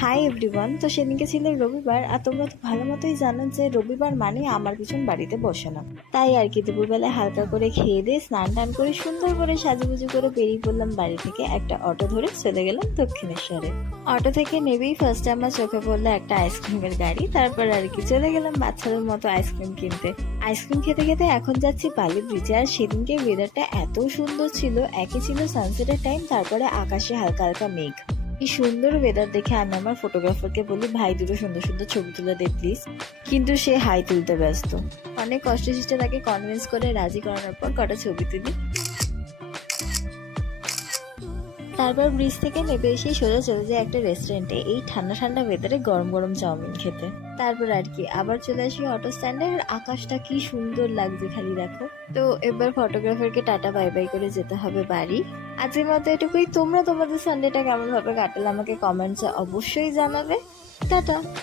Hi everyone. তো সেদিনকে ছিল রবিবার, আর তোমরা তো ভালো মতোই জানো যে রবিবার মানে আমার পিছন বাড়িতে বসে না। তাই আর কি দুপুরবেলায় হালকা করে খেয়ে দিয়ে স্নান টান করে সুন্দর করে সাজুগুজু করে বেরিয়ে পড়লাম বাড়ি থেকে। একটা অটো ধরে চলে গেলাম দক্ষিণেশ্বরে। অটো থেকে নেবেই ফার্স্টে আমার চোখে পড়লো একটা আইসক্রিমের গাড়ি। তারপর আর কি চলে গেলাম বাচ্চাদের মতো আইসক্রিম কিনতে। আইসক্রিম খেতে খেতে এখন যাচ্ছি বালি ব্রিজে। আর সেদিনকে ওয়েদারটা এত সুন্দর ছিল, একই ছিল সানসেটের টাইম, তারপরে আকাশে হালকা হালকা মেঘ। এই সুন্দর ওয়েদার দেখে আমি আমার ফটোগ্রাফারকে বলি, ভাই দুটো সুন্দর সুন্দর ছবি তুলে দে প্লিজ। কিন্তু সে হাই তুলতে ব্যস্ত। অনেক কষ্ট সৃষ্টে তাকে কনভিন্স করে রাজি করানোর পর কটা ছবি তুলি। তারপর ব্রিজ থেকে নেমে এসে সোজা চলে যায় একটা রেস্টুরেন্টে, এই ঠান্ডা ঠান্ডা ওয়েদারে গরম গরম চাউমিন খেতে। তারপর আর কি আবার চলে আসি অটো স্ট্যান্ডে। আর আকাশটা কি সুন্দর লাগছে খালি দেখো। তো এবার ফটোগ্রাফারকে টাটা বাই বাই করে যেতে হবে বাড়ি। আজকের মতো এটুকুই। তোমরা তোমাদের সানডেটা কেমন ভাবে কাটালে আমাকে কমেন্টসে অবশ্যই জানাবে। টাটা।